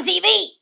TattonTV.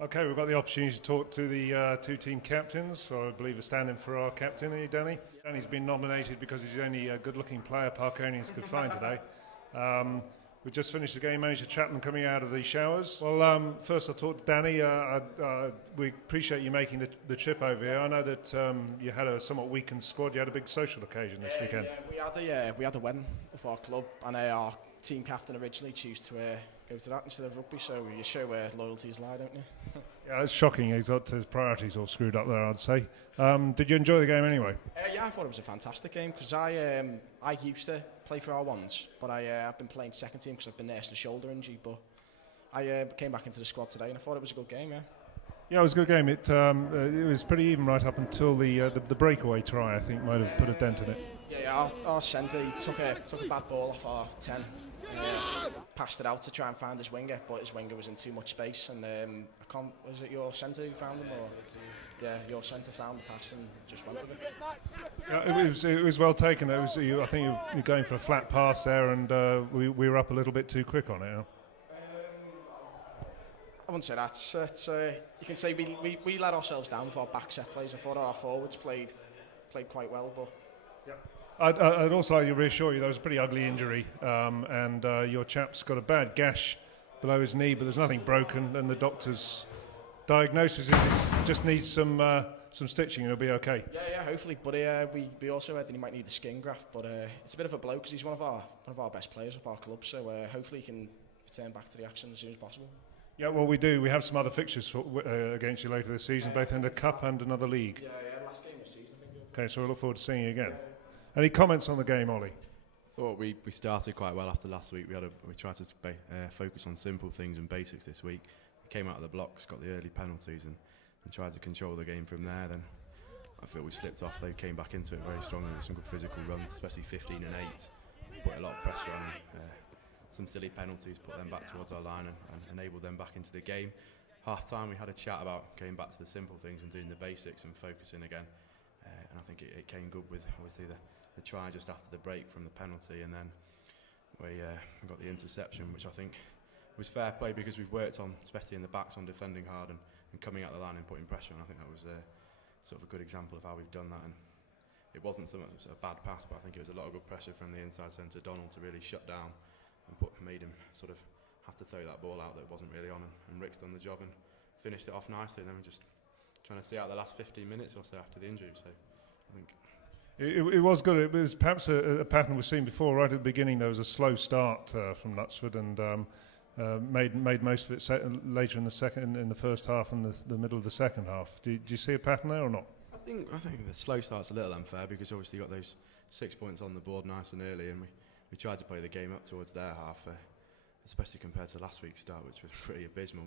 Okay, we've got the opportunity to talk to the two team captains, so I believe are standing for our captain, are you, Danny? Danny's been nominated because he's the only good-looking player Parkonians could find today. We just finished the game, managed to trap them coming out of the showers. Well, first I'll talk to Danny. We appreciate you making the trip over here. I know that you had a somewhat weakened squad. You had a big social occasion this weekend. Yeah, we had a wedding of our club, and our team captain originally chose to go to that instead of rugby, so you show where loyalties lie, don't you? Yeah, it's shocking. He's got his priorities all screwed up there, I'd say. Did you enjoy the game anyway? Yeah, I thought it was a fantastic game because I used to play for our ones, but I've been playing second team because I've been nursing a shoulder injury. But I came back into the squad today, and I thought it was a good game. Yeah. Yeah, it was a good game. It was pretty even right up until the breakaway try. I think might have put a dent in it. Yeah, our centre took a bad ball off our 10. Passed it out to try and find his winger, but his winger was in too much space, and was it your centre who found him, or yeah, your centre found the pass and just went with it. Yeah, it was well taken. I think you're going for a flat pass there, and we were up a little bit too quick on it. Huh? I wouldn't say that. You can say we let ourselves down with our back set plays. I thought our forwards played quite well, but. Yeah. I'd also like to reassure you there was a pretty ugly injury, and your chap's got a bad gash below his knee, but there's nothing broken, and the doctor's diagnosis is it just needs some stitching and it'll be okay. Yeah, hopefully. But we also heard that he might need a skin graft, but it's a bit of a blow because he's one of our best players at our club, so hopefully he can return back to the action as soon as possible. Yeah, well, we do. We have some other fixtures against you later this season, both in the Cup and another league. Yeah, last game of the season, I think. Okay, so we look forward to seeing you again. Any comments on the game, Ollie? I thought we started quite well after last week. We tried to focus on simple things and basics this week. We came out of the blocks, got the early penalties, and tried to control the game from there. Then I feel we slipped off. They came back into it very strongly with some good physical runs, especially 15 and 8. Put a lot of pressure on them. Some silly penalties, put them back towards our line and enabled them back into the game. Half time we had a chat about going back to the simple things and doing the basics and focusing again. And I think it came good with obviously the try just after the break from the penalty, and then we got the interception, which I think was fair play because we've worked on, especially in the backs, on defending hard and coming out the line and putting pressure on. I think that was sort of a good example of how we've done that, and it wasn't a bad pass, but I think it was a lot of good pressure from the inside centre Donald to really shut down and made him sort of have to throw that ball out that wasn't really on, and Rick's done the job and finished it off nicely. And then we're just trying to see out the last 15 minutes or so after the injury, so I think it was good. It was perhaps a pattern we've seen before. Right at the beginning, there was a slow start from Knutsford, and made most of it later in the first half and the middle of the second half. Do you see a pattern there or not? I think the slow start's a little unfair because obviously you got those 6 points on the board nice and early, and we tried to play the game up towards their half, especially compared to last week's start, which was pretty abysmal.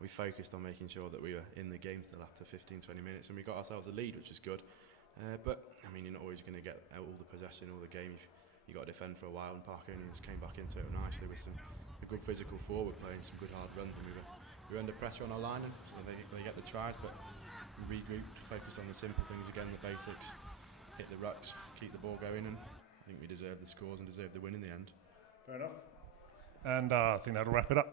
We focused on making sure that we were in the game still after 15-20 minutes, and we got ourselves a lead, which was good. But I mean, you're not always going to get all the possession all the game. You got to defend for a while, and Parkonians came back into it nicely with a good physical forward play and some good hard runs, and we were under pressure on our line, and they get the tries, but we regrouped, focused on the simple things again, the basics, hit the rucks, keep the ball going, and I think we deserved the scores and deserved the win in the end. Fair enough. And I think that'll wrap it up.